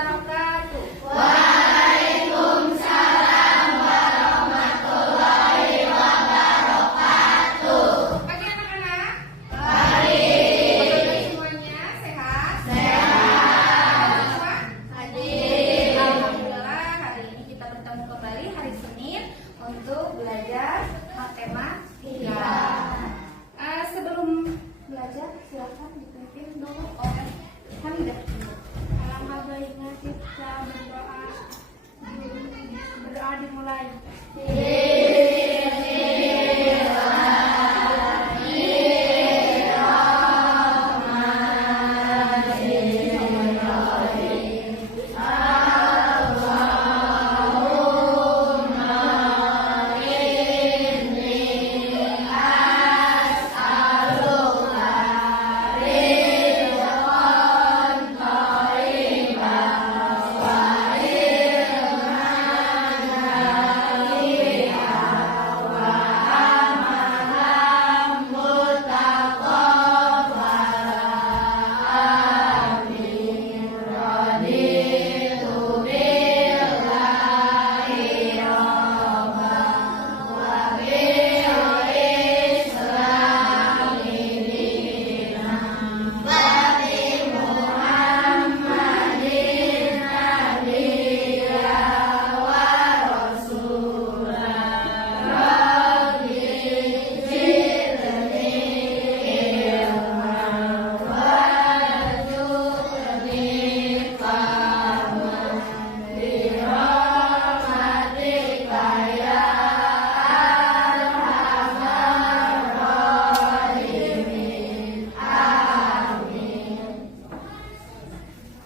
wabarakatuh. Waalaikumsalam warahmatullahi wabarakatuh. Pagi anak-anak. Pagi. Semuanya sehat? Sehat. Semua? Hadir. Alhamdulillah, hari ini kita bertemu kembali hari Senin untuk belajar matematika. Sebelum belajar, silakan dipimpin dulu oleh Hamidah. Alangkah baiknya kita berdoa dimulai.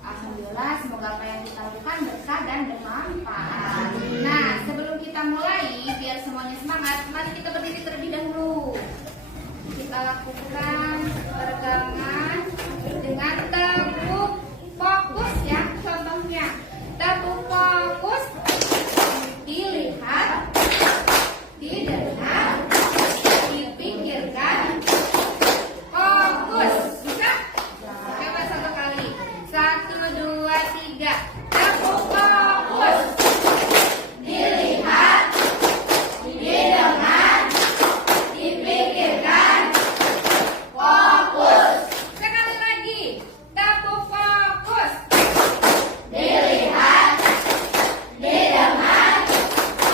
Alhamdulillah, semoga apa yang kita lakukan berkah dan bermanfaat. Nah, sebelum kita mulai, biar semuanya semangat, mari kita berdiri terlebih dahulu. Kita lakukan peregangan dengan tepuk fokus ya. Contohnya, tepuk fokus, dilihat, didengar, dipikirkan, fokus. Bisa? Coba satu kali. 1, 2, 3. Tepuk fokus. Dilihat, didengar, dipikirkan, fokus. Sekali lagi. Tepuk fokus. Dilihat, didengar,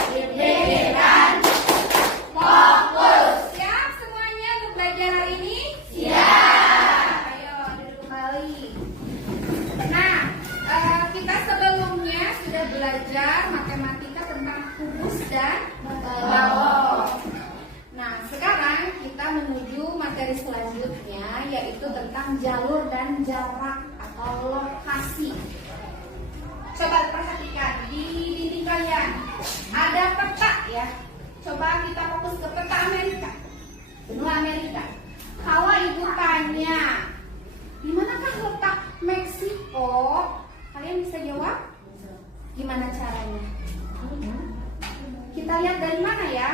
dipikirkan, fokus. Siap semuanya untuk belajar hari ini? Siap. Ayo duduk kembali. Nah, kita sebelumnya sudah belajar matematika tentang kubus dan balok. Nah, sekarang kita menuju materi selanjutnya, yaitu tentang jalur dan jarak atau lokasi. Coba perhatikan di dinding kalian ada peta ya. Coba kita fokus ke peta Amerika, benua Amerika. Kalau ibu tanya, di manakah letak Meksiko? Kalian bisa jawab? Gimana caranya? Kita lihat dari mana ya?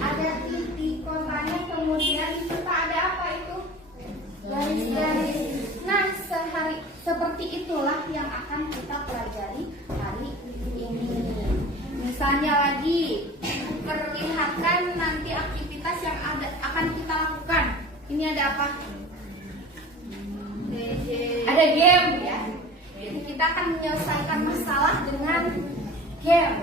Ada titik kotanya, kemudian di peta ada apa itu? Garis-garis. Nah, seperti itulah yang akan kita pelajari hari ini. Misalnya lagi, perlihatkan nanti aktivitas yang akan kita lakukan. Ini ada apa? Ada game ya. Jadi kita akan menyelesaikan masalah dengan game.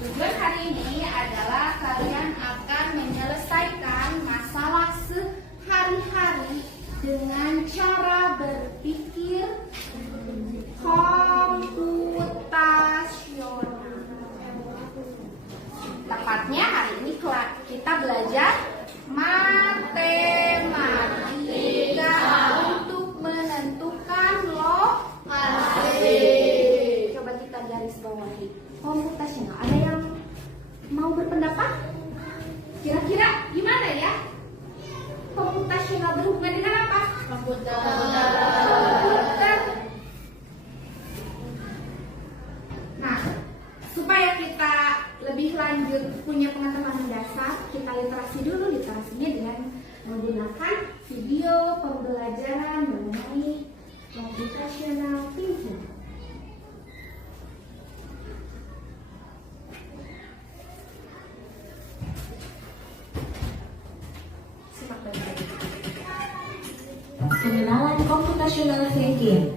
Tujuan hari ini adalah kalian akan menyelesaikan masalah sehari-hari dengan cara berpikir komputasional. Tepatnya hari ini kita belajar matematika untuk menentukan lokasi. Coba kita garis bawahi komputasional. Ada yang mau berpendapat? Kira-kira gimana ya? Komputasional berhubungan dengan apa? Komputer. Nah, supaya kita lebih lanjut punya pengetahuan dasar, kita literasi dulu. Literasinya dengan menggunakan video pembelajaran mengenai computational thinking. Simak baik-baik. Pengenalan computational thinking.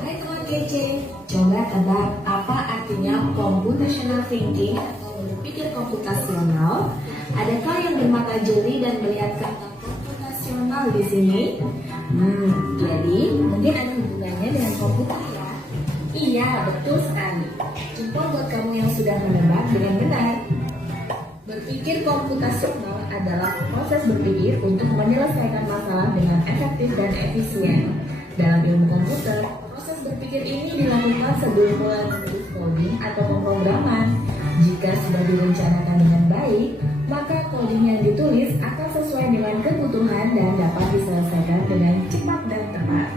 Hai teman kece, coba tebak apa artinya computational thinking atau berpikir komputasional? Adakah yang bermata jeli dan melihat kata komputasional di sini? Jadi mungkin ada hubungannya dengan komputer ya? Iya, betul sekali. Jempol buat kamu yang sudah menebak dengan benar. Berpikir komputasional adalah proses berpikir untuk menyelesaikan masalah dengan efektif dan efisien. Dalam ilmu komputer, proses berpikir ini dilakukan sebelum mulai menulis coding atau pemrograman. Jika sudah direncanakan dengan baik, maka coding yang ditulis akan sesuai dengan kebutuhan dan dapat diselesaikan dengan cepat dan tepat.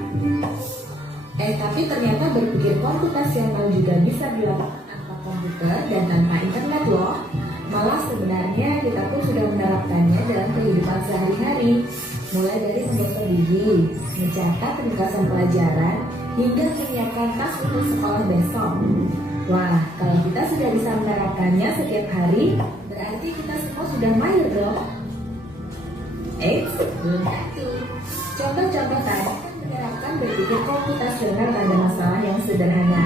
Tapi ternyata berpikir komputasional juga bisa dilakukan tanpa komputer dan tanpa internet loh. Malah sebenarnya kita pun sudah menerapkannya dalam kehidupan sehari-hari. Mulai dari menggosok gigi, mencatat ringkasan pelajaran, hingga menyiapkan tas untuk sekolah besok. Wah, kalau kita sudah bisa menerapkannya setiap hari, berarti kita semua sudah mahir dong. Belum tentu. Contoh-contoh tadi menerapkan berpikir komputasional pada masalah yang sederhana.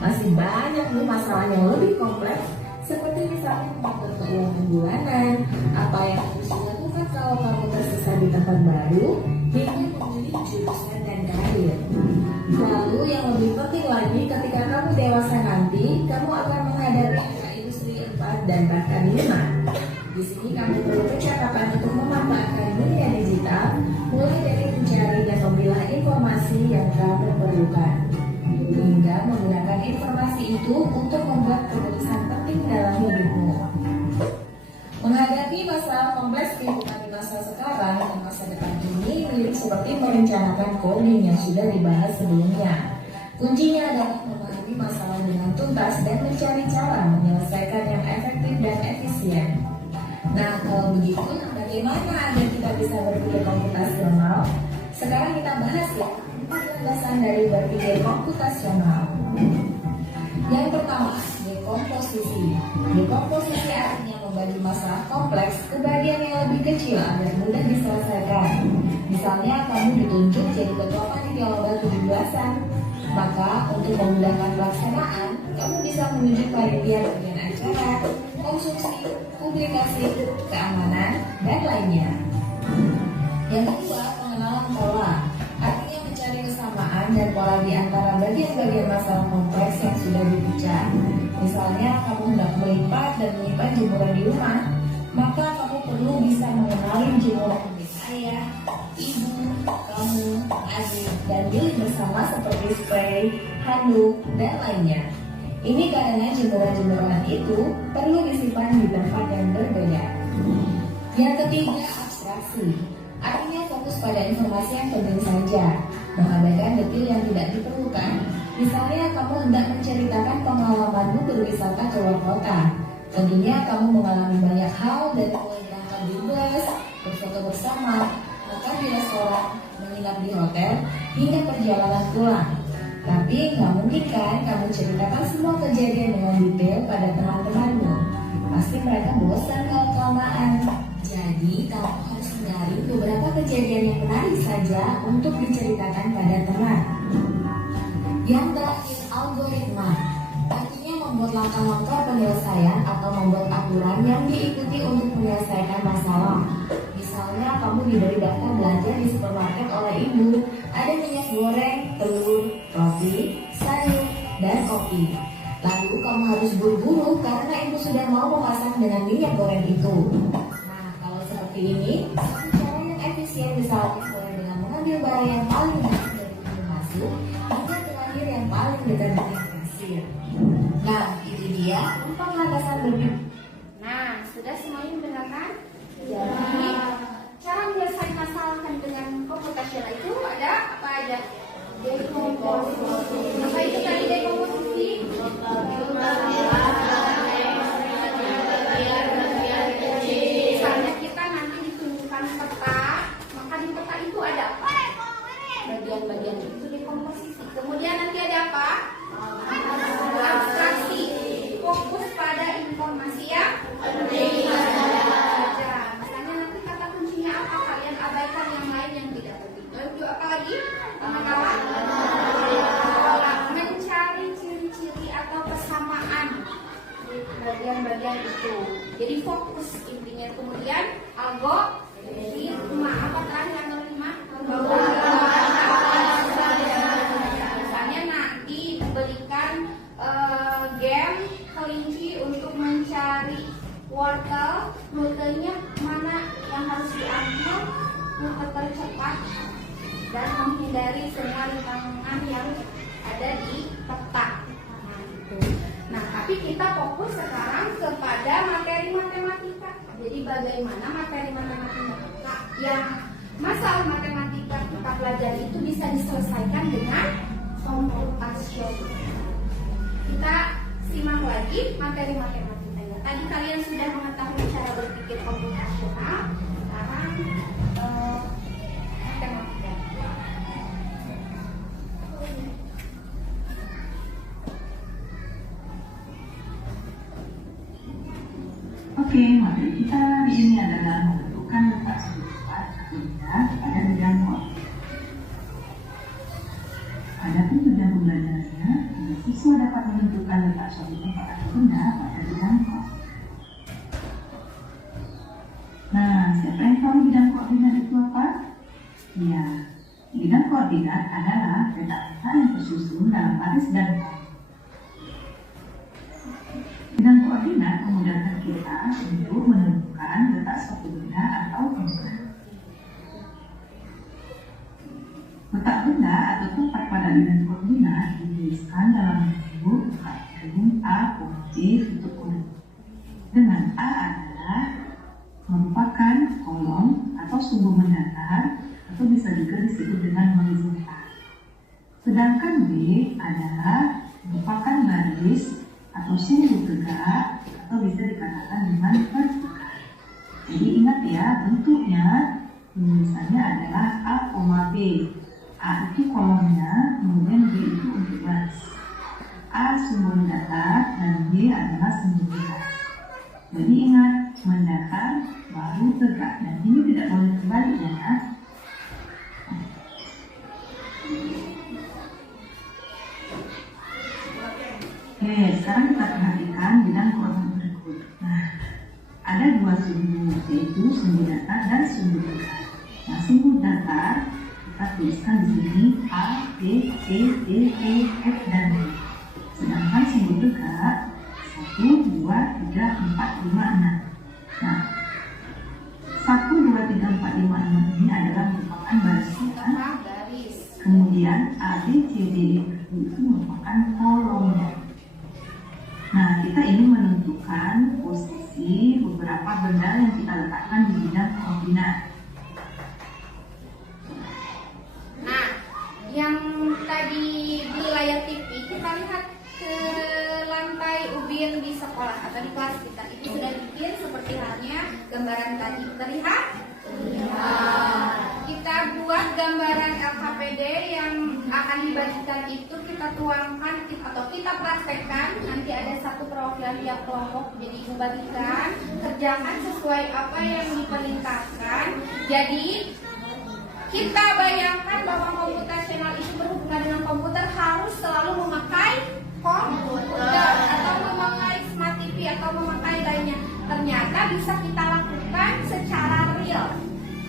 Masih banyak nih masalah yang lebih kompleks, seperti misalnya mengatur keuangan bulanan, apa yang harus dilakukan kalau kamu tersesat di tempat baru, hingga memilih jurusan dan karir. Lalu yang lebih penting lagi, ketika kamu dewasa nanti, kamu akan menghadapi era industri 4 dan bahkan 5. Di sini kamu perlu kecakapan untuk memanfaatkan dunia digital, mulai dari mencari dan memilah informasi yang kamu perlukan, hingga menggunakan informasi itu untuk membuat keputusan penting dalam hidupmu. Menghadapi masalah kompleks kehidupan di masa sekarang dan masa depan ini mirip seperti merencanakan coding yang sudah dibahas sebelumnya. Kuncinya adalah memahami masalah dengan tuntas dan mencari cara menyelesaikan yang efektif dan efisien. Nah, kalau begitu, bagaimana agar kita bisa berpikir komputasional? Sekarang kita bahas ya, 4 landasan dari berpikir komputasional. Yang pertama, dekomposisi. Dekomposisi artinya membagi masalah kompleks ke bagian yang lebih kecil agar mudah diselesaikan. Misalnya, kamu ditunjuk jadi ketua panitia lomba 17-an. Maka, untuk memudahkan pelaksanaan, kamu bisa menunjuk panitia bagian acara, konsumsi, publikasi, keamanan, dan lainnya. Yang kedua, pengenalan pola. Artinya mencari kesamaan dan pola di antara bagian-bagian masalah kompleks yang sudah dipecah. Misalnya, kamu hendak melipat dan menyimpan jemuran di rumah, maka kamu perlu bisa mengenali jemuran milik ayah, ibu, kamu, adik, dan milik bersama seperti spray, handuk, dan lainnya. Ini karena jemuran-jemuran itu perlu disimpan di tempat yang berbeda. Yang ketiga, abstraksi. Artinya fokus pada informasi yang penting saja, mengabaikan detail yang tidak diperlukan. Misalnya, kamu hendak menceritakan pengalamanmu berwisata ke luar kota. Tentunya kamu mengalami banyak hal dari mulai berangkat di bus, berfoto bersama, makan di restoran, menginap di hotel, hingga perjalanan pulang. Tapi nggak mungkin kan kamu ceritakan semua kejadian dengan detail pada teman-temanmu. Pasti mereka bosan kalau kelamaan. Jadi kamu harus hindari beberapa kejadian yang menarik saja untuk diceritakan pada teman. Yang terakhir, algoritma. Artinya membuat langkah-langkah penyelesaian atau membuat aturan yang diikuti untuk menyelesaikan masalah. Misalnya kamu diberi daftar belanja di supermarket oleh ibu. Ada minyak goreng, telur, roti, sayur, dan kopi. Lalu kamu harus buru-buru karena ibu sudah mau memasak dengan minyak goreng itu. Nah, kalau seperti ini, satu cara yang efisien misalnya mulai dengan mengambil barang yang paling dekat dari pintu masuk hingga terakhir yang paling dekat dengan kasir. Nah, itu dia 4 landasan berpikir. Nah, sudah semuanya mendengarkan? Jadi, cara menyelesaikan masalah dengan komputasional itu ada apa aja? Dekomposisi. Apa itu tadi dekomposisi? Misalnya kita nanti ditunjuk bagian-bagian itu. Jadi fokus intinya. Kemudian algoritma apa terakhir algoritma? Misalnya nanti diberikan game kelinci untuk mencari wortel, rutenya mana yang harus diambil, rute tercepat dan menghindari semua rintangan yang ada di peta. Nah, tapi kita fokus sekarang kepada materi matematika. Jadi bagaimana materi matematika yang masalah matematika kita pelajari itu bisa diselesaikan dengan komputasional. Kita simak lagi materi matematikanya. Tadi kalian sudah mengetahui cara berpikir komputasional. Sekarang matematika. Oke, materi kita hari ini adalah menentukan letak suatu tempat atau benda pada bidang koordinat. Adapun tujuan pembelajarannya, agar siswa dapat menentukan letak suatu tempat atau benda pada bidang koordinat. Nah, siapa yang tahu bidang koordinat itu apa? Ya, bidang koordinat adalah letak-letak yang tersusun dalam baris dan kolom. Bidang koordinat memudahkan kita untuk menentukan letak suatu benda atau tempat. Letak benda atau tempat pada bidang koordinat dituliskan dalam bentuk kartun A, B untuk kolom. Dengan A adalah merupakan kolom atau sumbu mendatar atau bisa juga disebut dengan horizontal. Sedangkan B adalah merupakan baris atau sumbu tegak atau bisa dikatakan dengan vertikal. Jadi ingat ya, bentuknya tulisannya adalah A, B. A itu kolomnya, kemudian B itu untuk baris. A sumbu mendatar dan B adalah sumbu tegak. Jadi ingat, mendatar baru tegak, dan ini tidak boleh terbalik ya. Oke, sekarang kita perhatikan bidang koordinat berikut. Nah, ada dua sumbu, yaitu sumbu datar dan sumbu tegak. Nah, sumbu datar kita tuliskan di sini A, B, C, D, E, F, dan G. Sedangkan sumbu tegak 1, 2, 3, 4, 5, 6. Nah, 1, 2, 3, 4, 5, 6 ini adalah merupakan barisnya. Kemudian A, B, C, D, E, F itu merupakan kolomnya. Nah, kita ingin menentukan posisi beberapa benda yang kita letakkan di bidang koordinat. Nah, yang tadi di layar TV kita lihat ke lantai ubin di sekolah atau di kelas kita itu sudah bikin seperti halnya gambaran tadi. Terlihat? Iya. Kita buat gambaran LKPD yang akan dibagikan itu kita tuangkan atau kita praktekkan. Nanti ada satu perwakilan tiap kelompok, jadi membagikan, kerjakan sesuai apa yang diperintahkan. Jadi kita bayangkan bahwa komputasional itu berhubungan dengan komputer harus selalu memakai komputer atau memakai smart TV atau memakai lainnya. Ternyata bisa kita lakukan secara real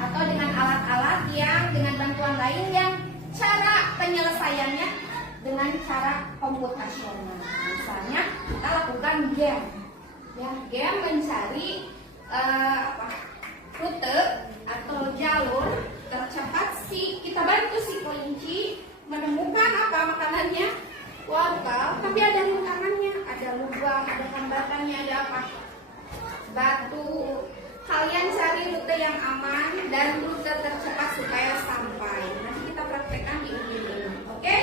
atau dengan alat-alat yang dengan bantuan lain yang cara penyelesaiannya dengan cara komputasional. Misalnya kita lakukan game, ya, game mencari rute atau jalur tercepat kita bantu si kelinci menemukan apa makanannya, wortel, tapi ada rintangannya, ada lubang, ada hambatannya, ada apa? Batu. Kalian cari rute yang aman dan rute tercepat supaya sampai. Nanti kita praktekkan di ini, oke?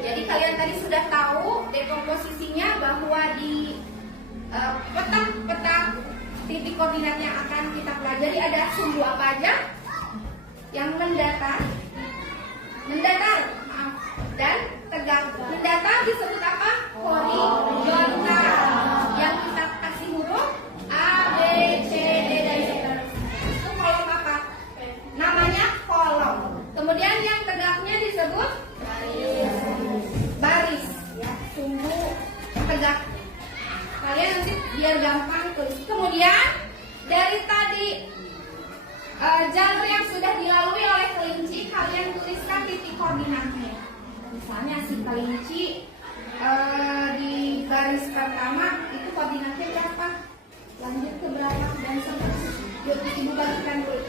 Jadi kalian tadi sudah tahu dekomposisinya bahwa di peta titik koordinat yang akan kita pelajari ada sumbu apa aja? Yang mendatar, maaf, dan tegak. Mendatar disebut apa? Horizontal. Yang kita kasih huruf A, B, C, D, dan seterusnya. Itu kolom apa? Namanya kolom. Kemudian yang tegaknya disebut baris, ya, sumbu tegak. Kalian nanti biar gampang tulis. Kemudian dari tadi jalur yang sudah dilalui oleh kelinci, kalian tuliskan titik koordinatnya. Misalnya si kelinci di baris pertama itu koordinatnya berapa, lanjut ke berapa, dan seterusnya. Yuk ibu bagikan dulu.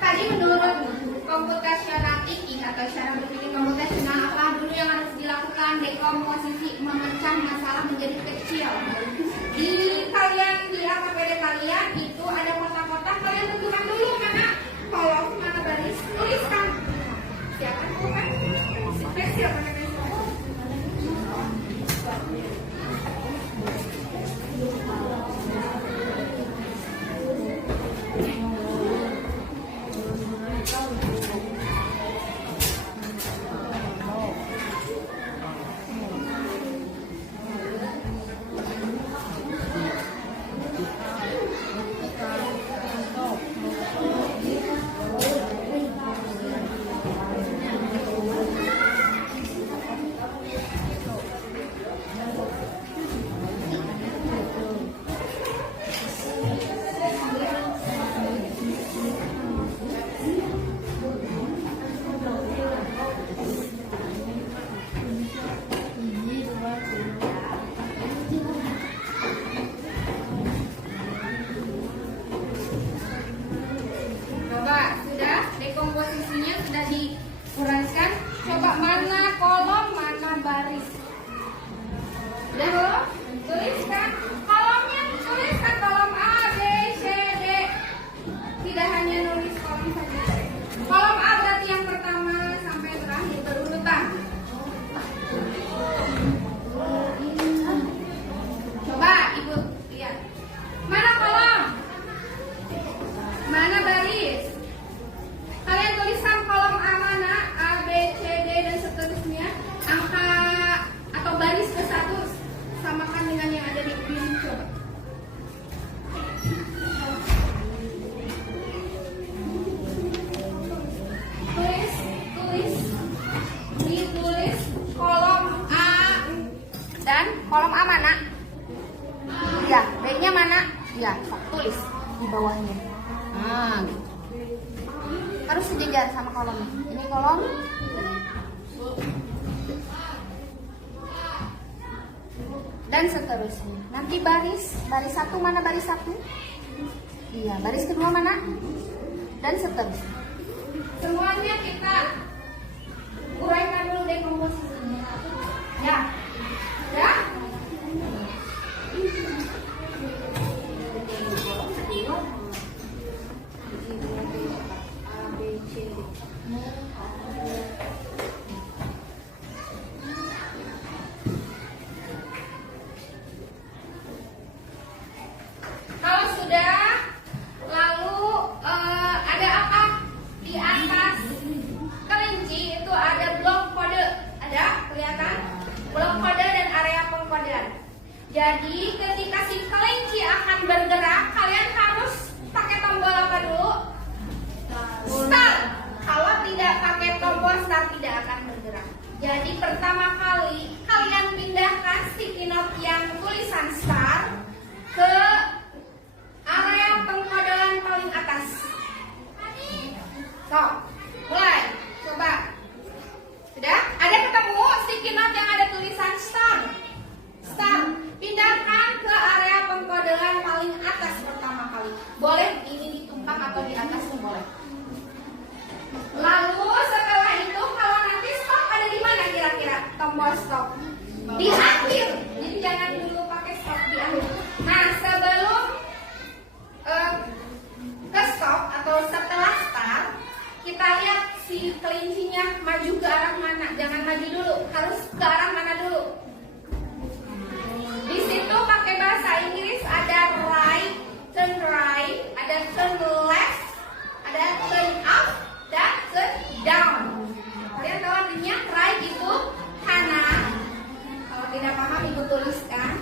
Tadi menurut computational thinking atau cara berpikir komputasional, apa dulu yang harus dilakukan? Dekomposisi, memecah masalah menjadi kecil. Di kalian di AKPD kalian itu ada kotak-kotak, kalian tentukan dulu mana kolom, mana baris, tuliskan. Siapa bukan? Pensil, pakai pensil. Komposisinya sudah diuraikan. Coba mana kolom, mana baris. Sudah belum? Tuliskan kolomnya, tuliskan kolom A, B, C, D. Tidak hanya nulis kolom saja. Kolom A berarti yang pertama sampai terakhir berurutan. Coba ibu lihat. Mana kolom? Mana baris? Kalian tuliskan kolom A mana, A, B, C, D, dan seterusnya. Angka atau baris ke satu samakan dengan yang ada di piring. Coba. Ditulis kolom A dan kolom A mana? Ya, B-nya mana? Ya, tulis di bawahnya. Nah, gitu. Harus sejajar sama kolomnya. Ini kolom. Dan seterusnya. Nanti baris satu mana baris satu? Iya, baris kedua mana? Dan seterusnya. Semuanya kita uraikan dulu dekomposisinya. Ya. Ya. Kalau sudah, lalu ada apa di atas kelinci itu ada blok kode, ada kelihatan blok kode dan area pengkodean. Jadi ketika si kelinci akan bergerak, kalian harus pakai tombol apa dulu? Start. Kalau tidak pakai tombol start tidak akan bergerak. Jadi pertama kali kalian pindahkan sticky note yang tulisan start ke area pengkodean maju dulu. Harus ke arah mana dulu? Di situ pakai bahasa Inggris ada right, turn right, ada turn left, ada turn up, dan turn down. Kalian tahu artinya? Right itu kanan. Kalau tidak paham ibu tuliskan.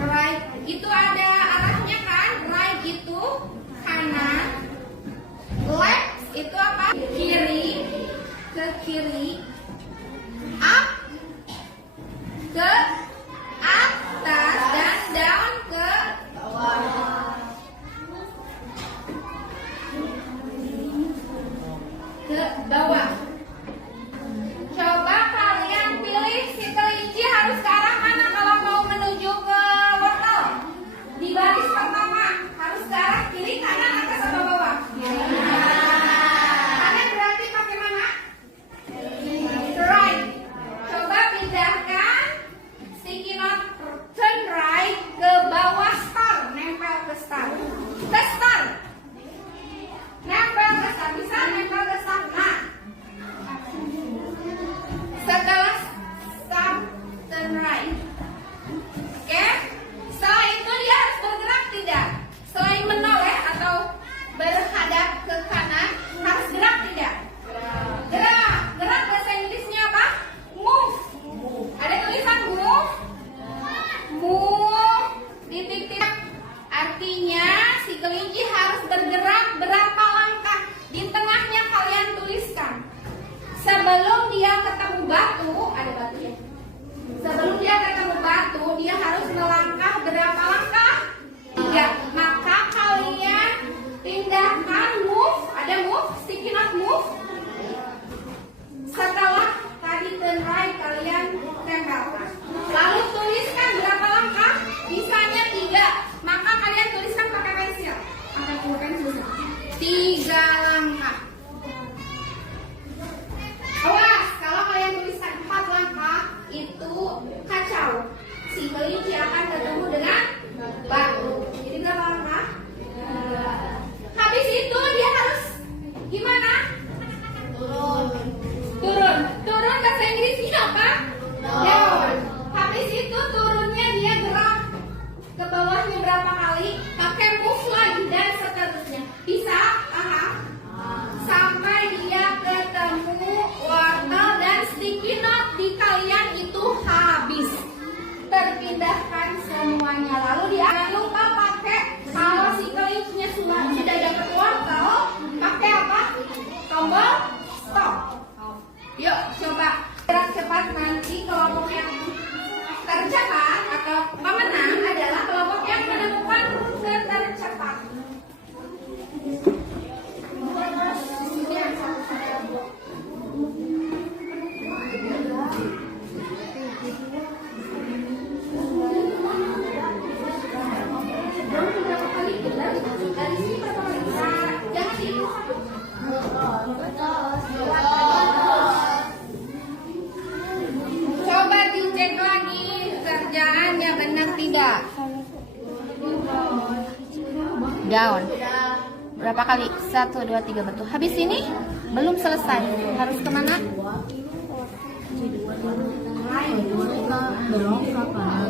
Right itu ada arahnya kan? Right itu kanan. Left itu apa? Kiri, ke kiri. Up ke atas, dan down ke bawah. Ke bawah. Coba kalian pilih si kelinci harus ke arah mana kalau mau menuju ke wortel. Di baris pertama harus ke arah kiri, kanan, atas atau bawah? Kanan berarti pakai mana? Right. Coba pindahkan sticky note turn right ke bawah star, nempel ke star. Ke star. Nempel ke star, bisa nempel ke star. Nah, setelah star turn right. Oke? Setelah itu dia harus bergerak tidak? Selain menoleh atau berhadap ke kanan, harus gerak tidak? Gerak. Gerak bahasa Inggrisnya apa? Move. Ada tulisan move? Move. Titik-titik. Artinya si kelinci harus bergerak berapa langkah? Di tengahnya kalian tuliskan. Sebelum dia ketemu batu, ada batu ya. Sebelum dia ketemu batu, dia harus melangkah berapa langkah? 3. Maka kalian pindahkan move, ada move, sticky note move. Setelah tadi turn right kalian tempelkan. Lalu tuliskan berapa langkah? Bisanya 3. Maka kalian tuliskan pakai pensil. Pakai pensil. 3 langkah. Awas, kalau kalian tuliskan 4 langkah itu kacau. Si kelinci akan ketemu dengan batu. Jadi berapa langkah? Habis itu dia harus gimana? Turun. Turun bahasa Inggrisnya apa? Down. Habis itu turunnya dia gerak ke bawahnya berapa kali? Pakai move lagi dan seterusnya. Bisa? Paham? Sampai dia ketemu wortel dan sticky note di kalian itu habis. Terpindahkan semuanya. Lalu dia jangan lupa pakai, kalau si kelincinya sudah dapat wortel, pakai apa? Tombol stop. Yuk coba gerak cepat, nanti kelompok yang tercepat atau pemenang adalah kelompok yang menemukan rute tercepat. Dari sini berapa kali? Jangan dihitung satu. Coba dicek lagi kerjaannya benar tidak? Down. Berapa kali? 1, 2, 3 betul. Habis ini belum selesai. Harus kemana? Belum kapan?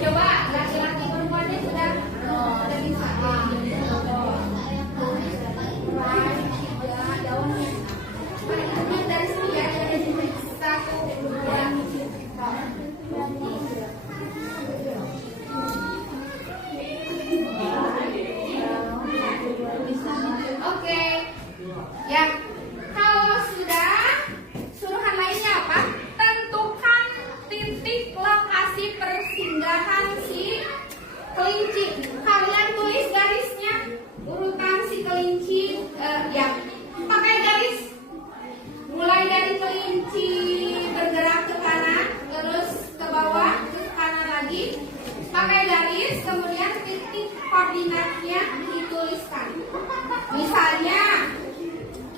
Coba laki-laki perempuannya sudah bisa. Daunnya. Dari sini ya. 1, 2. Oke. Ya. Kalau sudah, suruhan lainnya apa? Tentukan titik lokasi persinggahan si kelinci. Kalian tulis garisnya urutan si kelinci ya. pakai garis. Mulai dari kelinci bergerak ke kanan, terus ke bawah, ke kanan lagi. Pakai garis, kemudian titik koordinatnya dituliskan. Misalnya,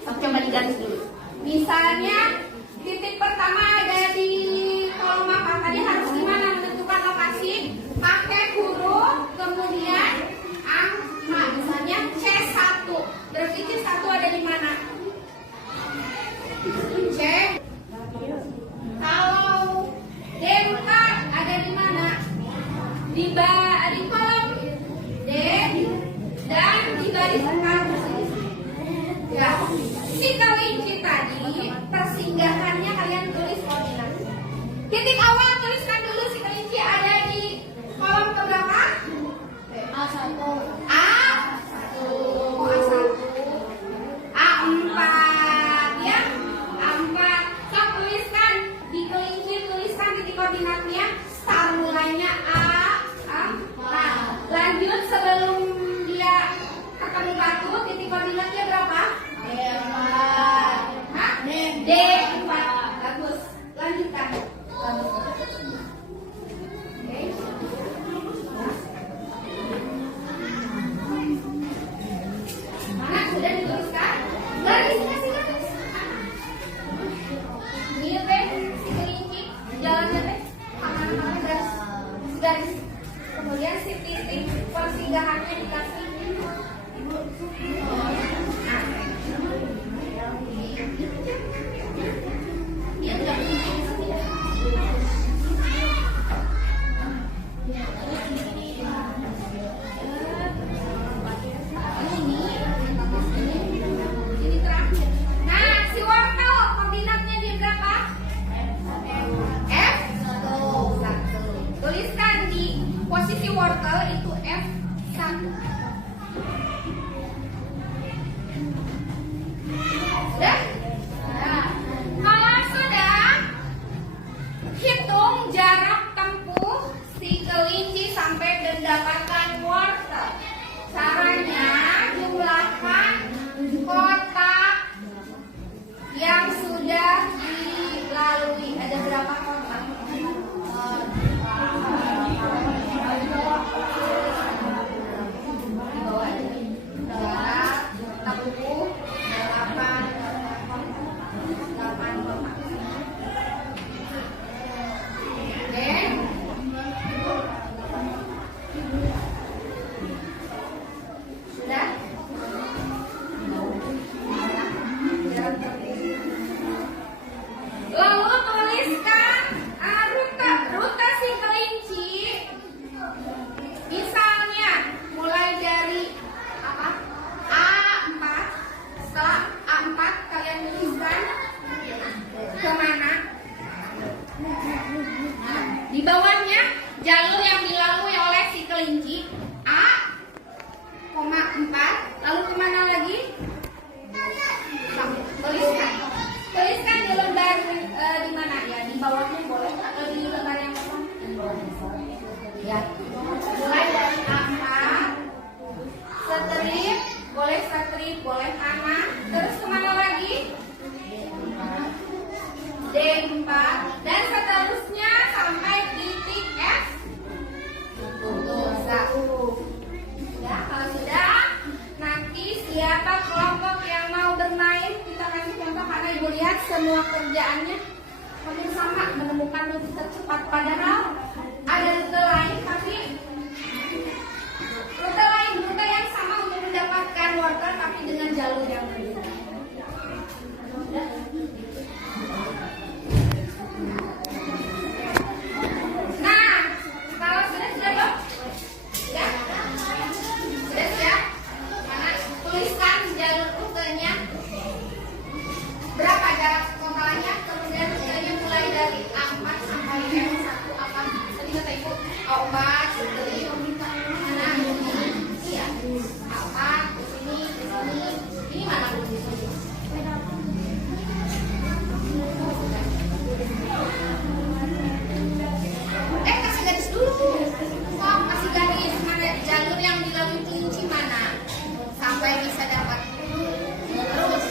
coba digaris dulu. Misalnya, titik pertama ada di kolom apa? Tadi harus gimana menentukan lokasi? Pakai huruf, kemudian angka. Misalnya C1. Berarti C1 ada di mana? C. Kalau D4 ada di mana? Di kolom D dan di baris kanan. Ya, si kelinci tadi persinggahannya kalian tulis koordinat. Titik awal tuliskan dulu si kelinci ada di kolom keberapa? A1. A1, A4 ya, A4. So tuliskan di kelinci, tuliskan titik koordinatnya. Start mulainya A4. Lanjut sebelum dia ketemu batu, titik koordinatnya berapa? Hah? D4. Bagus. Lanjutkan. Oke. Mana sudah dituliskan? Garis, kasih garis. Ini teh si kelinci jalannya teh kanan garis. Garis. Kemudian si titik persinggahannya dikasih. Dia tidak ini terakhir. Nah, si wortel koordinatnya di berapa? F1. Tuliskan di posisi wortel itu F1. Sudah? Nah, kalau sudah, hitung jarak tempuh si kelinci sampai mendapatkan wortel. Caranya jumlahkan kotak yang sudah dilalui. Ada berapa kotak? Di bawah ada jarak tempuh 8 kotak. Oke. Sudah? Lalu tuliskan rute si kelinci. Misalnya mulai dari apa? A4. Setelah A4 kalian tuliskan kemana? Di bawahnya jalur yang dilalui oleh si kelinci A,4. Lalu kemana lagi? Tuliskan di lembar di mana ya? Di bawahnya boleh atau di lembar yang kosong? Ya. Mulai dari A4, strip, boleh kanan. Terus kemana lagi? D4 dan seterusnya sampai titik F. Ya, kalau sudah, nanti siapa kelompok yang mau bermain, kita kasih contoh karena ibu lihat semua kerjaannya hampir sama, menemukan rute tercepat. Padahal ada rute lain, tapi rute yang sama untuk mendapatkan wortel, tapi dengan jalur yang berbeda. Nah, kalau sudah dong? Ya? Sudah siap? Mana? Tuliskan jalur rutenya. Berapa jarak totalnya? Kemudian rutenya mulai dari A4 sampai M1 apa? Tadi kata ibu A4 dari mana? Iya. A4 ke sini. Ini mana? Kasih garis dulu. Kasih garis mana jalur yang dilalui kelinci mana sampai bisa dapat terus.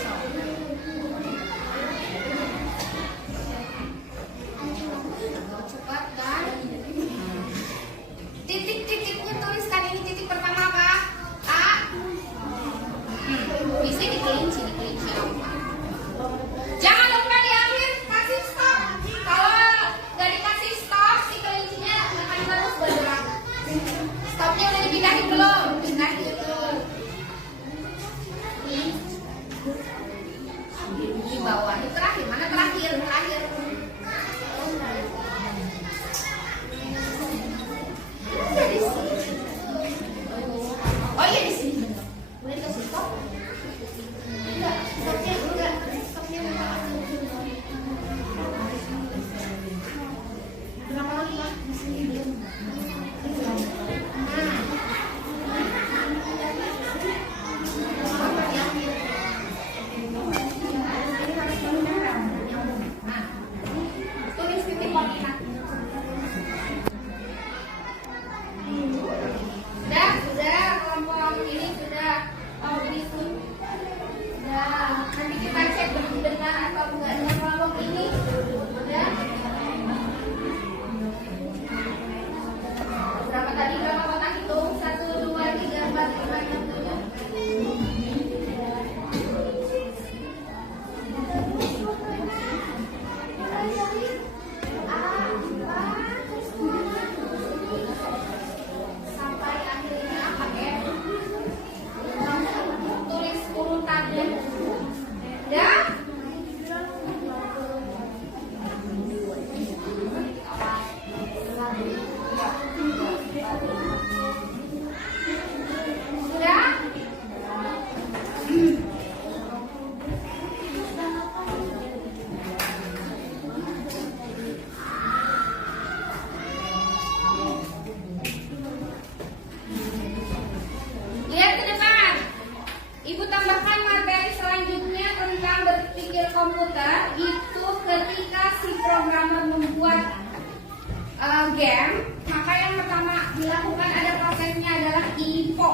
game, maka yang pertama dilakukan ada prosesnya adalah IPO.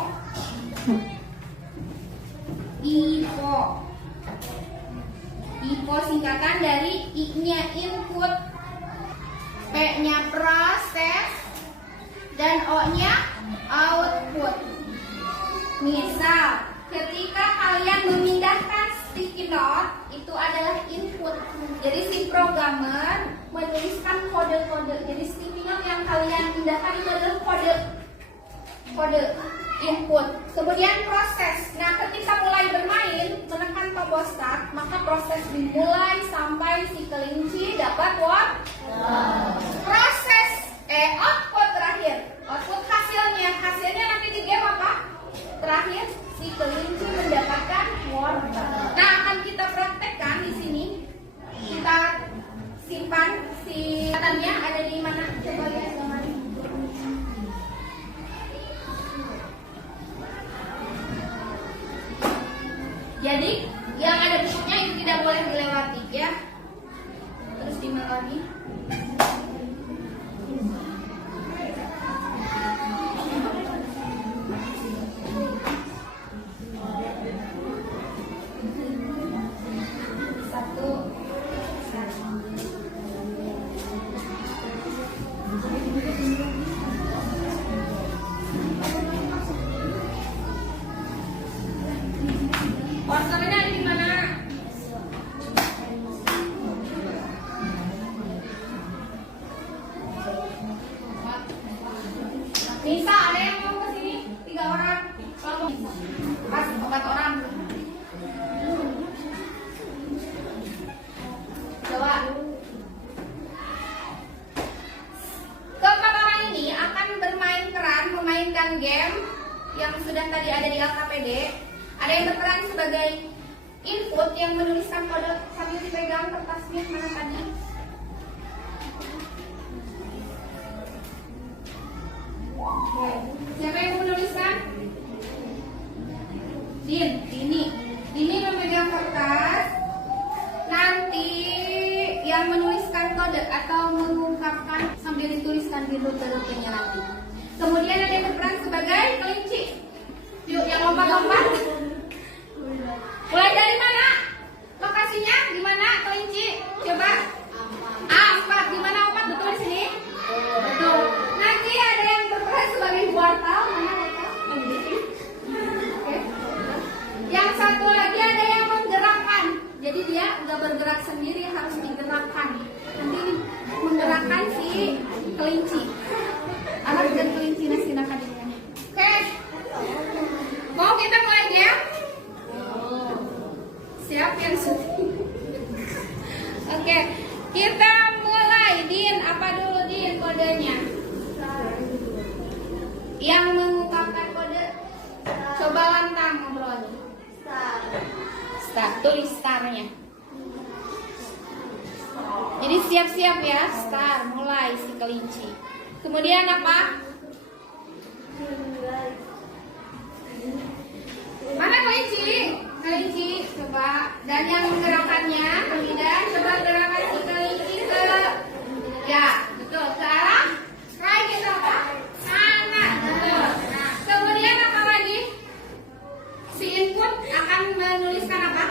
IPO singkatan dari I-nya input, P-nya proses, dan O-nya output. Misal, ketika kalian memindahkan sticky note, itu adalah input. Jadi si programmer menuliskan kode-kode. Jadi sticky note yang kalian pindahkan itu adalah kode input. Kemudian proses. Nah, ketika mulai bermain, menekan tombol start, maka proses dimulai sampai si kelinci dapat what? Proses output terakhir. Output hasilnya nanti di game apa? Terakhir si kelinci mendapatkan water. Nah, akan kita praktekkan di sini. Kita simpan si katanya ada di mana? Coba lihat gambar. Jadi yang ada bentuknya itu tidak boleh dilewati ya. Terus di mana lagi? Waternya ada di mana? Nisa, ada yang mau ke sini? 3 orang. Kalau pas 4 orang. Coba. Keempat orang ini akan bermain peran memainkan game yang sudah tadi ada di LKPD. Ada yang berperan sebagai input yang menuliskan kode sambil dipegang kertasnya mana tadi? Siapa yang menuliskan? Dini memegang kertas. Nanti yang menuliskan kode atau mengungkapkan sambil dituliskan di rute-rutenya nanti. Kemudian ada yang berperan sebagai kelinci. Yuk, yang lompat-lompat. Mulai dari mana? Lokasinya di mana kelinci? Coba. A4. Di mana 4? Betul di sini? Betul. Nanti ada yang berperan sebagai wortel. Mana wortel? Oke. Yang satu lagi ada yang menggerakkan. Jadi dia nggak bergerak sendiri, harus digerakkan. Nanti menggerakkan si kelinci. Anak dan kelinci nasi nakadinya. Oke. Mau kita mulai ya? Siap yang syuting. Oke, kita mulai. Din, apa dulu Din kodenya? Yang mengungkapkan kode, coba lantang ngobrol. Start, tulis starnya. Jadi siap-siap ya, start, mulai si kelinci. Kemudian apa? Mana kelinci? Kelinci, coba. Dan yang menggerakkannya, kemudian coba gerakan si kelinci ke, ya, betul, ke arah right gitu apa? Kanan, betul. Nah, kemudian apa lagi? Si input akan menuliskan apa?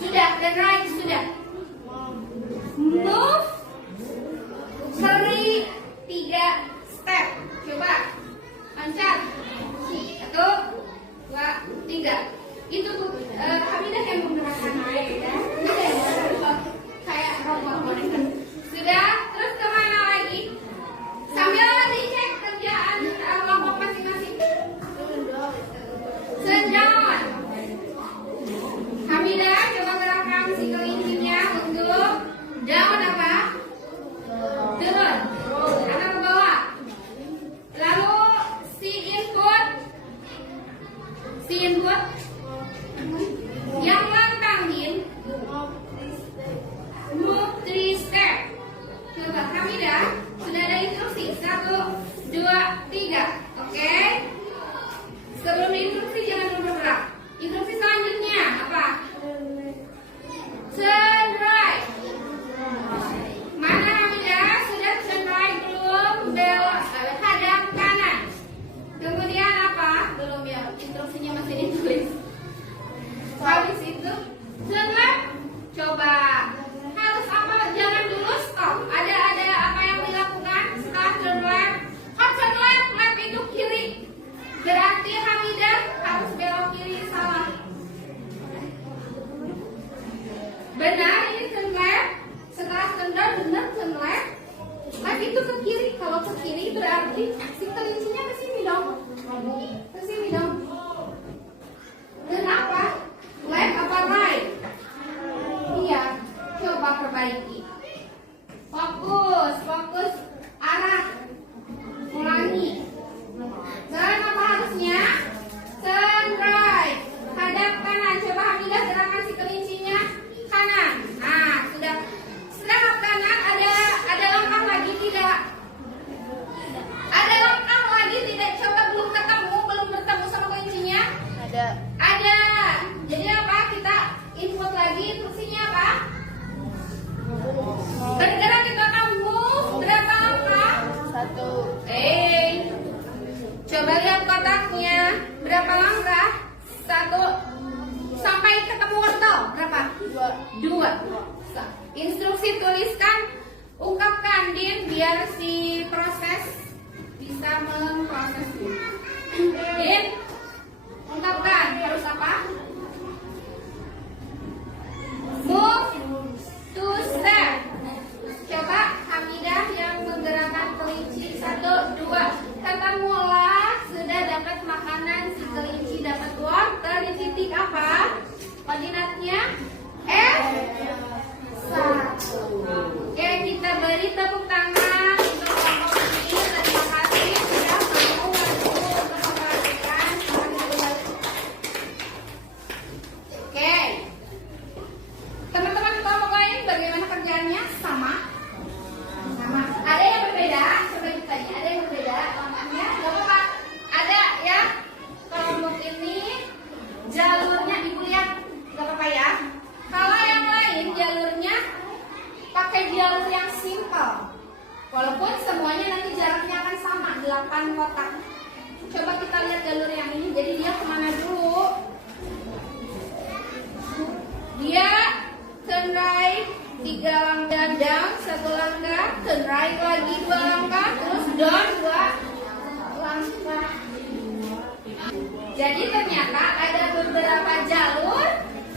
Sudah, dan right sudah. Move 3 step. Coba, loncat. 1, 2, 3. Itu tuh Hamidah yang menggerakkan ya. Kayak robot boneka. Sudah, terus kemana lagi? Sambil dicek kerjaan kelompok masing-masing. Sejalan. Hamidah coba gerakkan si kelincinya untuk down apa? Turun. Kanan ke bawah. Lalu si input yang lantang Din, move 3 step. Coba Hamidah, sudah ada instruksi 1, 2, 3. Oke. Sebelum instruksi jangan bergerak. Instruksi selanjutnya apa? Turn right. Mana Hamidah? berarti si kelincinya ke sini dong. Ke sini dong. Dan apa? Left apa right? Iya. Coba perbaiki. Fokus arah. Ulangi. Jalan apa harusnya? Turn right. Hadap kanan. Coba Hamidah gerakan si kelincinya kanan. Nah, sudah. Sedang kanan ada langkah lagi tidak? Ada langkah lagi tidak? Coba belum bertemu sama kelincinya? Ada. Jadi apa? Kita input lagi instruksinya apa? Bergerak ke belakang move berapa langkah? 1. Coba lihat kotaknya. Berapa langkah? 1 sampai ketemu wortel. Berapa? 2. Instruksi tuliskan, ungkapkan Din biar si proses bisa memproses. Din, ungkapkan harus apa? Move to step. Coba Hamidah yang menggerakkan kelinci 1, 2. Ketemulah sudah dapat makanan si kelinci dapat wortel di titik apa? Koordinatnya F. 1. Oke, kita beri tepuk tangan untuk kelompok ini. Terima kasih sudah mau untuk memperhatikan. Oke, teman-teman kelompok lain bagaimana kerjaannya? Sama? Ada yang berbeda? Coba ditanya, ada yang berbeda langkahnya? Gak apa-apa. Ada ya? Kelompok ini jalurnya ibu lihat, gak apa-apa ya? Kalau yang lain jalurnya pakai jalur yang simpel. Walaupun semuanya nanti jaraknya akan sama, 8 kotak. Coba kita lihat jalur yang ini. Jadi dia kemana dulu? Dia turn right 3 langkah, down 1 langkah, turn right lagi 2 langkah, terus down 2 langkah. Jadi ternyata ada beberapa jalur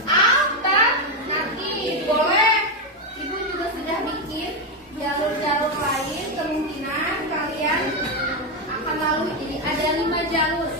alternatif. Boleh ibu juga sudah bikin jalur-jalur lain, kemungkinan kalian akan lalui. Jadi ada 5 jalur.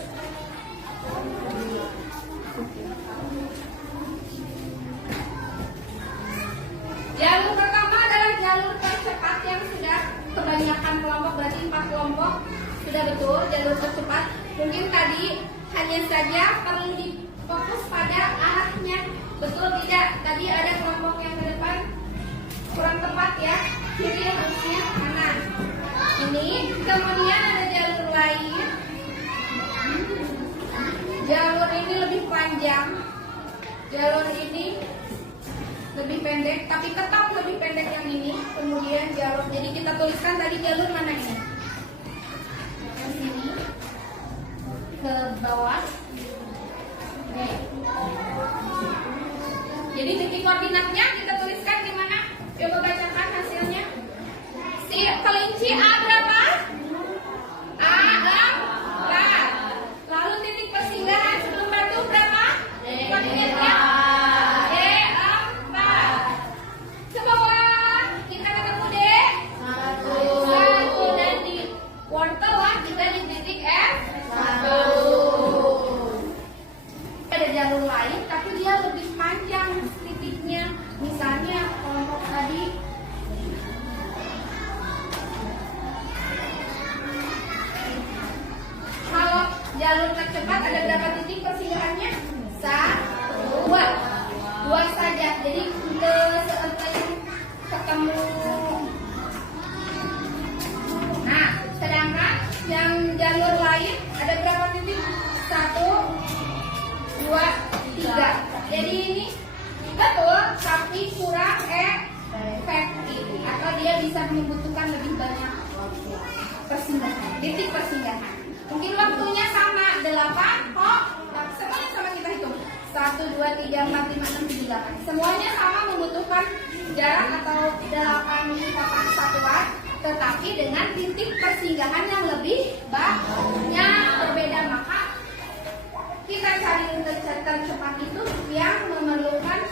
Jalur pertama adalah jalur tercepat yang sudah kebanyakan kelompok, berarti 4 kelompok sudah betul jalur tercepat. Mungkin tadi hanya saja perlu difokus pada arahnya. Betul tidak? Tadi ada kelompok yang ke depan kurang tepat ya. Kiri harusnya kanan. Ini kemudian ada jalur lain. Jalur ini lebih panjang. Jalur ini lebih pendek, tapi tetap lebih pendek yang ini. Kemudian jalur. Jadi kita tuliskan tadi jalur mana ini? Ke sini. Ke bawah. Oke. Jadi titik koordinatnya kita tuliskan di mana? Coba bacakan hasilnya. Si kelinci A berapa? A 4. Lalu titik persinggahan sebelum batu berapa? Koordinatnya D 4. Ke bawah kita ketemu D 1 dan di wortel kita di titik F 1. Ada jalur lain tapi dia lebih panjang titiknya. Misalnya kelompok tadi kalau jalur tercepat ada berapa titik persinggahannya? 1, 2 saja. Jadi sering ketemu. Nah, sedangkan yang jalur lain ada berapa titik? 1, 2, 3. Jadi ini betul, tapi kurang efektif atau dia bisa membutuhkan lebih banyak persinggahan, titik persinggahan. Mungkin waktunya sama 8 kok. Semuanya sama kita hitung. 1, 2, 3, 4, 5, 6, 7, 8. Semuanya sama membutuhkan jarak atau 8 kotak satuan, tetapi dengan titik persinggahan yang lebih banyak berbeda. Maka kita cari tercepat itu yang memerlukan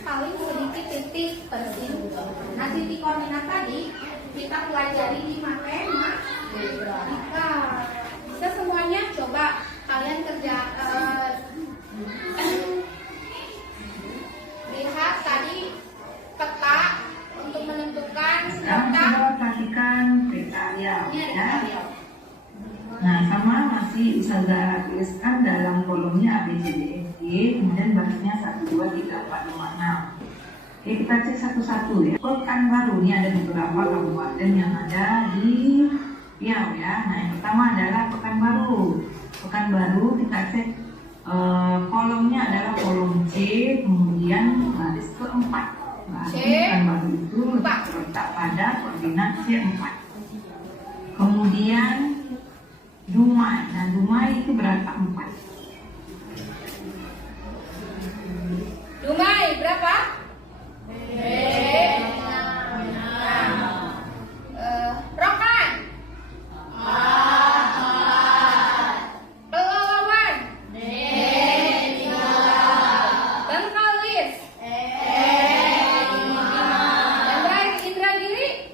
paling sedikit titik persinggahan. Nah, titik koordinat tadi kita pelajari di matematika. Bisa semuanya, coba kalian kerja. Lihat tadi peta untuk menentukan Sekarang peta. coba perhatikan kriteria Ini ya. ada Nah, sama masih Ustazah tuliskan dalam kolomnya A, B, C, D, E, F, G, kemudian barisnya 1, 2, 3, 4, 5, 6. Oke, kita cek satu-satu ya. Pekanbaru, ini ada beberapa kabupaten yang ada di Riau ya. Nah, yang pertama adalah Pekanbaru. Pekanbaru kita cek kolomnya adalah kolom C, kemudian baris keempat. Berarti Pekanbaru itu terletak pada koordinat C4. Kemudian Dumai, nah Dumai itu berapa? 4. Dumai berapa? Rokan. Pelalawan. Bengkalis. Dan terakhir Indragiri.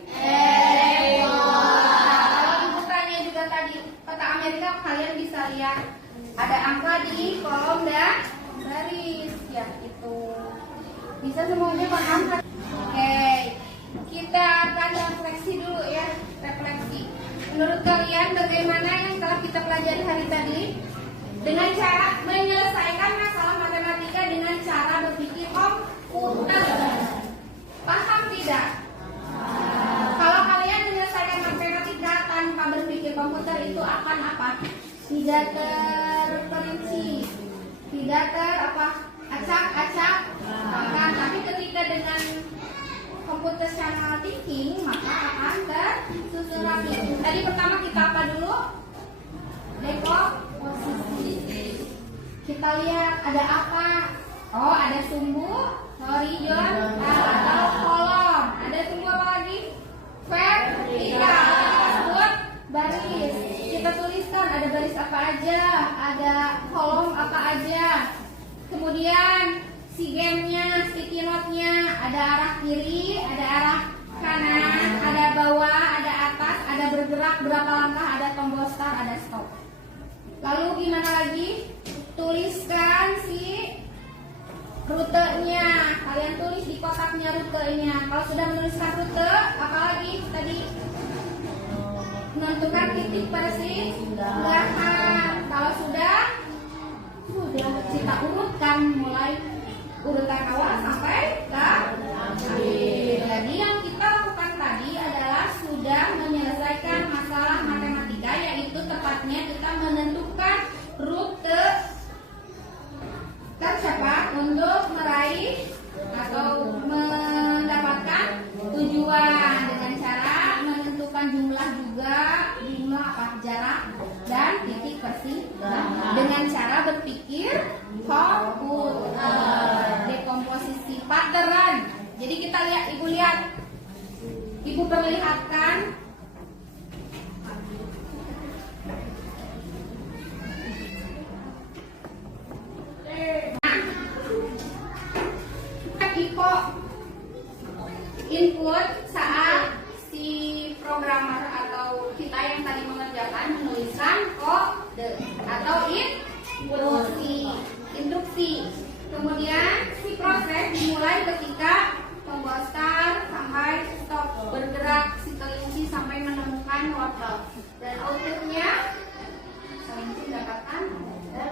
Kalau ibu tanya juga tadi peta Amerika, kalian bisa lihat ada angka di kolom dan baris ya, itu bisa semuanya paham kan? Oke, kita akan refleksi dulu ya. Refleksi, menurut kalian bagaimana yang telah kita pelajari hari tadi dengan cara menyelesaikan masalah matematika dengan cara berpikir komputer? Paham tidak? Kalau kalian menyelesaikan matematika tanpa berpikir komputer, itu akan apa? Tidak terperinci, tidak acak-acak. Tapi ketika dengan computational thinking, maka akan tersusun rapi. Tadi pertama kita apa dulu? Dekomposisi. Kita lihat ada apa? Oh, ada sumbu horizontal atau kolom. Ada sumbu apa lagi? Vertikal. Kita sebut baris. Kita tuliskan ada baris apa aja, ada kolom apa aja. Kemudian sigemnya, sticky note-nya, ada arah kiri, ada arah kanan, ada bawah, ada atas, ada bergerak berapa langkah, ada tombol start, ada stop. Lalu gimana lagi? Tuliskan si rutenya. Kalian tulis di kotaknya rutenya. Kalau sudah menuliskan rute, apalagi tadi? Menentukan titik persinggahan. Kalau sudah kita urutkan mulai urutan awal sampai ke akhir. Jadi yang kita lakukan tadi adalah sudah menyelesaikan masalah matematika, yaitu tepatnya kita menentukan rute tercepat untuk meraih atau mendapatkan tujuan dengan cara menentukan jumlah jarak dan titik persinggahan dengan cara berpikir komputer. Dekomposisi pattern. Jadi kita lihat, ibu perlihatkan input saat si programmer atau kita yang tadi mengerjakan menuliskan kode atau instruksi. Kemudian si proses dimulai ketika tombol start sampai stop, bergerak si kelinci sampai menemukan wortel, dan outputnya kelinci mendapatkan.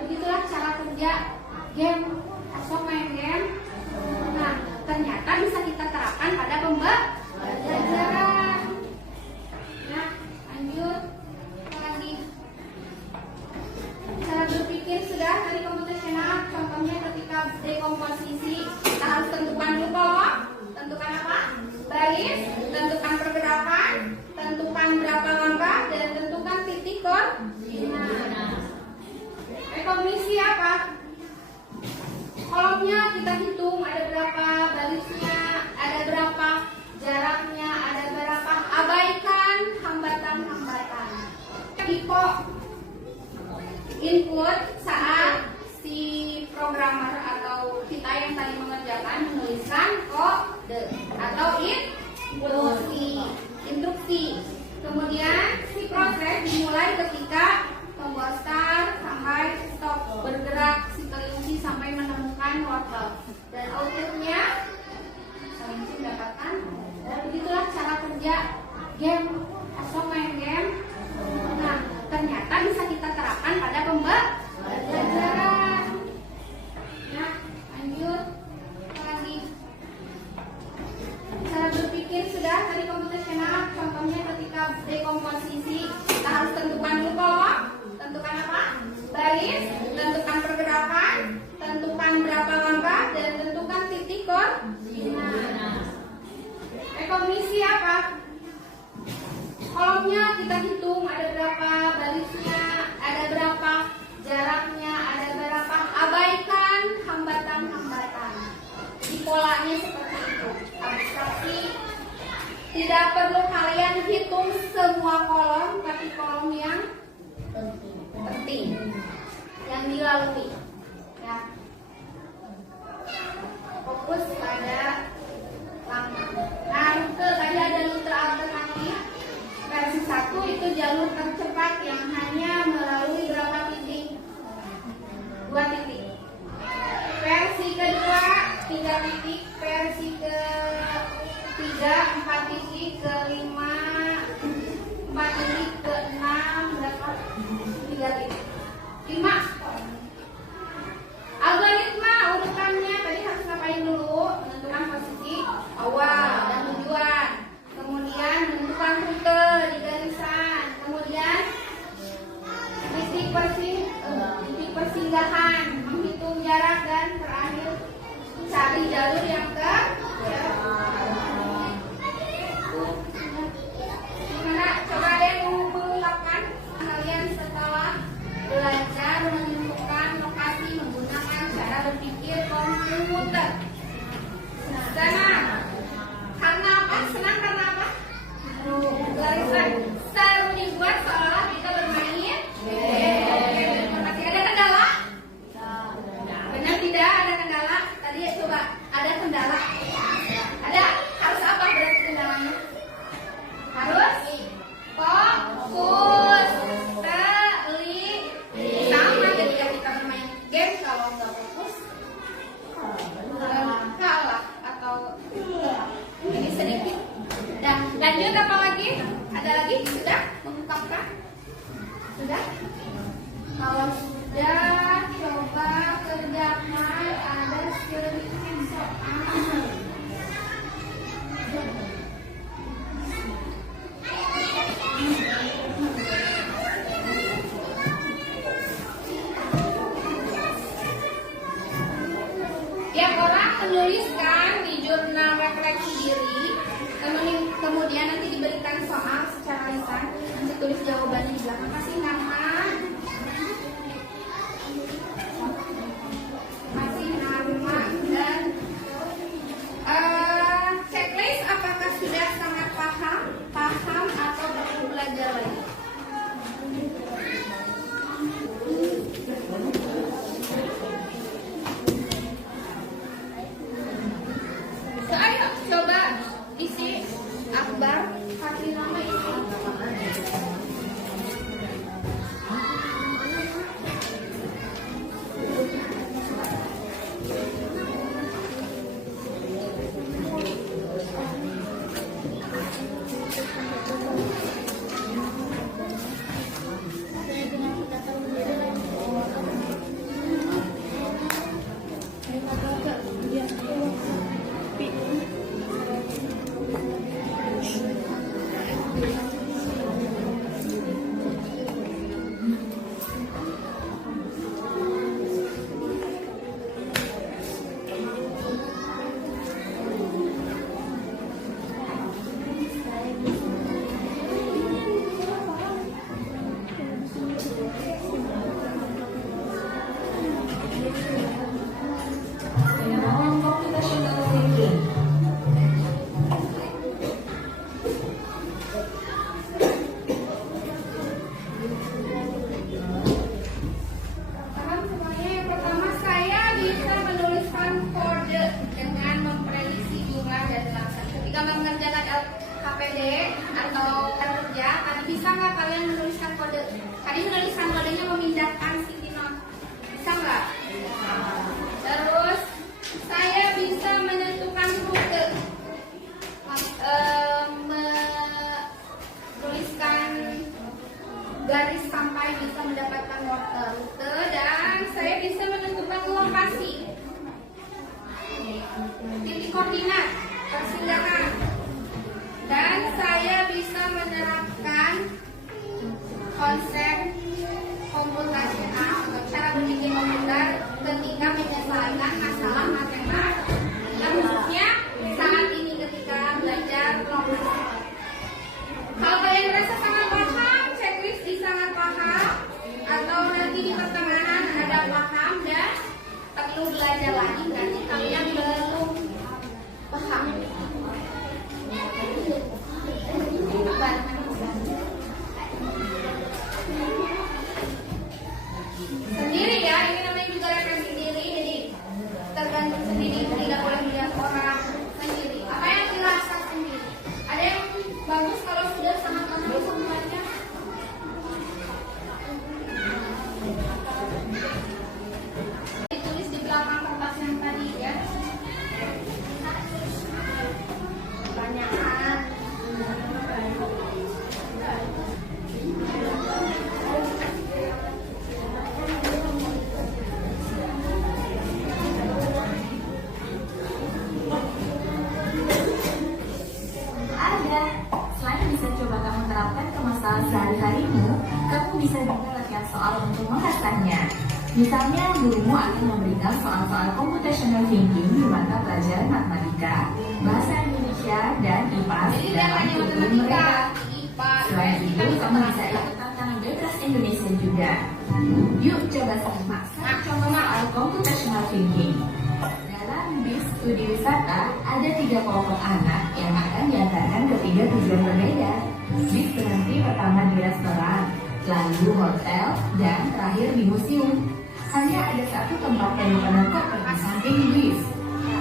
Begitulah cara kerja game atau main game. Nah, ternyata bisa kita terapkan pada pembelajaran. Nah, lanjut lagi. Cara berpikir sudah dari komputasional. Contohnya ketika dekomposisi, kita harus tentukan dulu kolom. Tentukan apa? Baris. Tentukan pergerakan. Tentukan berapa langkah dan tentukan titik koordinat. Rekognisi apa? Kolomnya kita hitung ada berapa, barisnya ada berapa, jaraknya ada berapa. Abaikan hambatan-hambatan. Input saat si programmer atau kita yang tadi mengerjakan menuliskan kode atau instruksi. Kemudian si proses dimulai ketika tombol start sampai stop, bergerak si kelinci sampai menemukan wortel. Dan outputnya kelinci mendapatkan. Dan begitulah cara kerja game atau main game. Nah, ternyata bisa kita terapkan pada pembelajaran. Nah, lanjut lagi. Cara berpikir sudah tadi komputasional. Contohnya ketika dekomposisi, kita harus tentukan dulu kolom, tentukan apa? Baris, tentukan pergerakan, tentukan berapa langkah, dan tentukan titik koordinat. Rekognisi apa? Kolomnya kita hitung ada berapa, barisnya ada berapa, jaraknya ada berapa. Abaikan hambatan-hambatan. Di polanya seperti itu. Abstraksi. Tidak perlu kalian hitung semua kolom, tapi kolom yang penting yang dilalui. Ya. Fokus pada langkah. Nah, rute tadi ada rute alternatif. Versi 1 itu jalur tercepat yang hanya melalui berapa titik? 2 titik. Versi kedua 3 titik. Versi ketiga 4 titik. Kelima 4 titik. Keenam berapa? 3 titik. 5. Algoritma urutannya tadi harus ngapain dulu? Menentukan posisi awal dan tujuan. Kemudian menentukan rute di garisan. Kemudian titik persinggahan, menghitung jarak, dan terakhir cari jalur yang gimana? Coba deh mengungkapkan kalian setelah belajar menentukan lokasi menggunakan cara berpikir komputer. Senang. Karena apa? Senang karena apa? Garisan. Seru dibuat seolah kita bermain. Masih ada kendala? Benar tidak ada kendala? Tadi ya coba ada kendala. Ada. Harus apa berarti kendalanya? Harus fokus. Sama ketika kita bermain game, kalau nggak fokus kalah atau ini sedikit. Dan lanjut apa lagi? Ada lagi? Sudah mengungkapkan? Sudah? Kalau sudah, coba kerjakan. Ada sedikit soal. Tiap orang menuliskan di jurnal refleksi diri, kemudian nanti diberikan soal secara lisan, nanti tulis jawabannya di belakang. Kasih nama, dan checklist. Apakah sudah sangat paham atau perlu belajar lagi? Ayo coba isi akbar, kasih nama isi. KPD atau kerja, tadi bisa nggak kalian menuliskan garis sampai bisa mendapatkan rute dan saya bisa menentukan lokasi, titik koordinat persinggahan, dan saya bisa menerapkan konsep komputasional atau cara berpikir komputer ketika menyelesaikan masalah matematika yang khususnya saat ini ketika belajar kelompok. Kalau kalian merasa sangat paham, checklist di sangat paham, atau nanti di pertengahan ada paham dan perlu belajar lagi, berarti kalian belum paham. Sendiri ya, ini namanya juga referensi sendiri, jadi tergantung sendiri, tidak boleh melihat orang sendiri. Apa yang dirasa sendiri? Ada yang bagus kalau sudah sangat paham semuanya? Ditulis di belakang kertas yang tadi ya. Pertanyaan. Ada. Selain bisa coba kamu terapkan ke masalah sehari-harimu, kamu bisa juga latihan soal untuk menghasahnya. Misalnya, gurumu akan memberikan soal-soal computational thinking di mata pelajaran matematika, bahasa Indonesia, dan IPA Jadi tidak dalam hanya kurikulum matematika, mereka. IPA, Selain kita itu, bisa kamu bisa bahasa. ikut tantangan bebas Indonesia juga. Yuk coba simak contoh soal computational thinking. Dalam BIS studi wisata, ada 3 kelompok anak yang akan diantarkan ke 3 tujuan berbeda. BIS berhenti pertama di restoran, lalu hotel, dan terakhir di museum. Hanya ada satu tempat penyimpanan koper di samping BIS,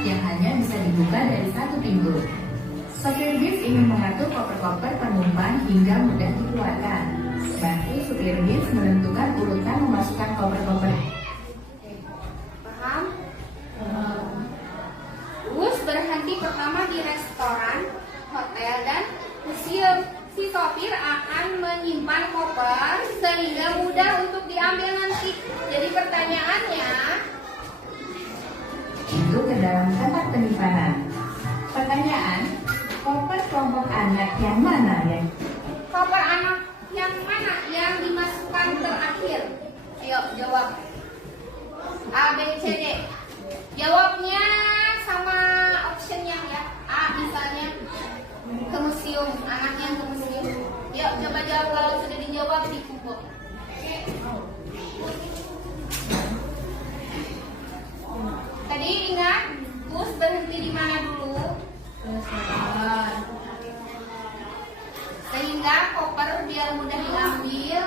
yang hanya bisa dibuka dari satu pintu. Sopir bis ingin mengatur koper-koper penumpang hingga mudah dikeluarkan. Bantu supir bis menentukan urutan memasukkan koper-koper. Paham? Bus berhenti pertama di restoran, hotel, dan museum. Si sopir akan menyimpan koper sehingga mudah untuk diambil nanti. Jadi pertanyaannya, Itu ke dalam tempat penyimpanan. Pertanyaan, koper kelompok anak yang mana ya? koper anak yang mana yang dimasukkan terakhir? Ayo jawab. A, B, C, D. Jawabnya sama optionnya ya. A misalnya ke museum, anaknya ke museum. Yuk coba jawab, kalau sudah dijawab dikumpul. Tadi ingat bus berhenti di mana dulu? Sehingga koper biar mudah diambil,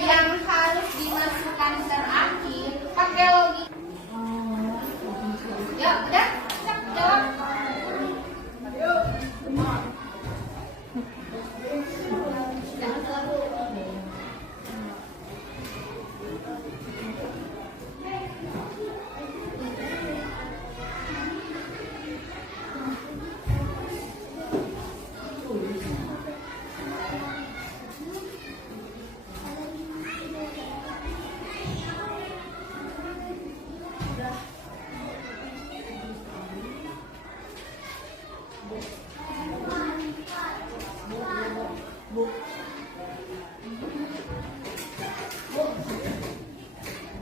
yang harus dimasukkan terakhir pakai logika. Yuk, udah? Siap, jawab.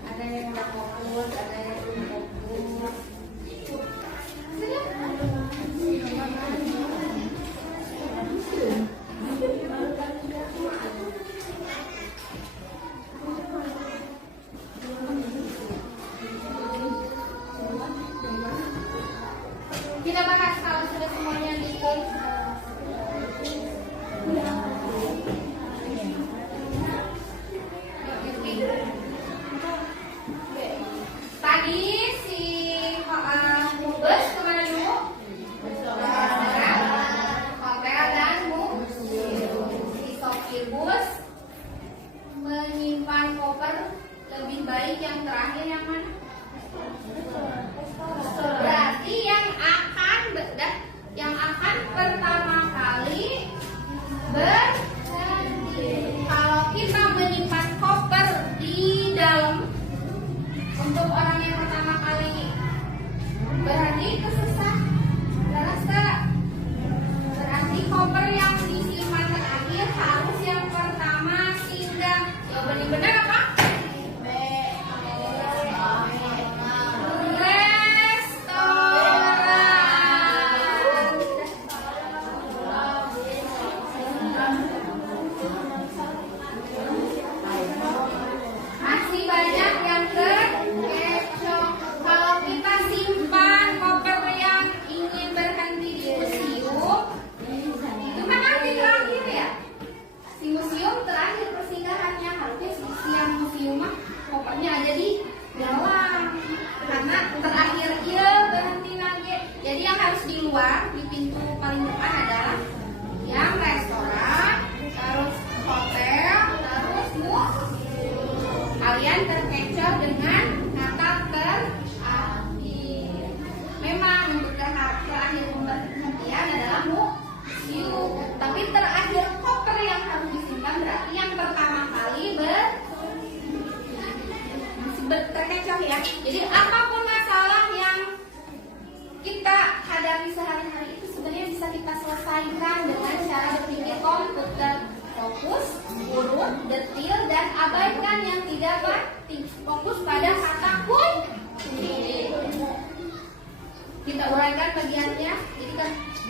Ada yang nggak fokus, ada yang belum fokus. Kita bahas kalau sudah semuanya dihitung. Tadi si bus kemana dulu? Hotel dan museum. Si sopir bus menyimpan koper lebih baik yang terakhir yang mana? Berarti yang akan pertama kali berhenti. Kalau kita menyimpan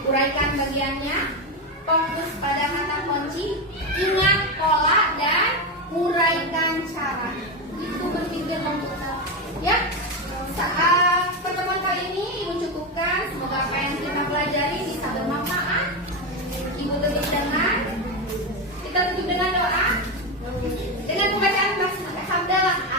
uraikan bagiannya, fokus pada kata kunci, ingat pola dan uraikan cara. Itu berpikir komputer. Ya, saat pertemuan kali ini Ibu cukupkan. Semoga apa yang kita pelajari bisa bermanfaat. Ibu tutup dengan kita tutup dengan doa, dengan pembacaan hamdalah.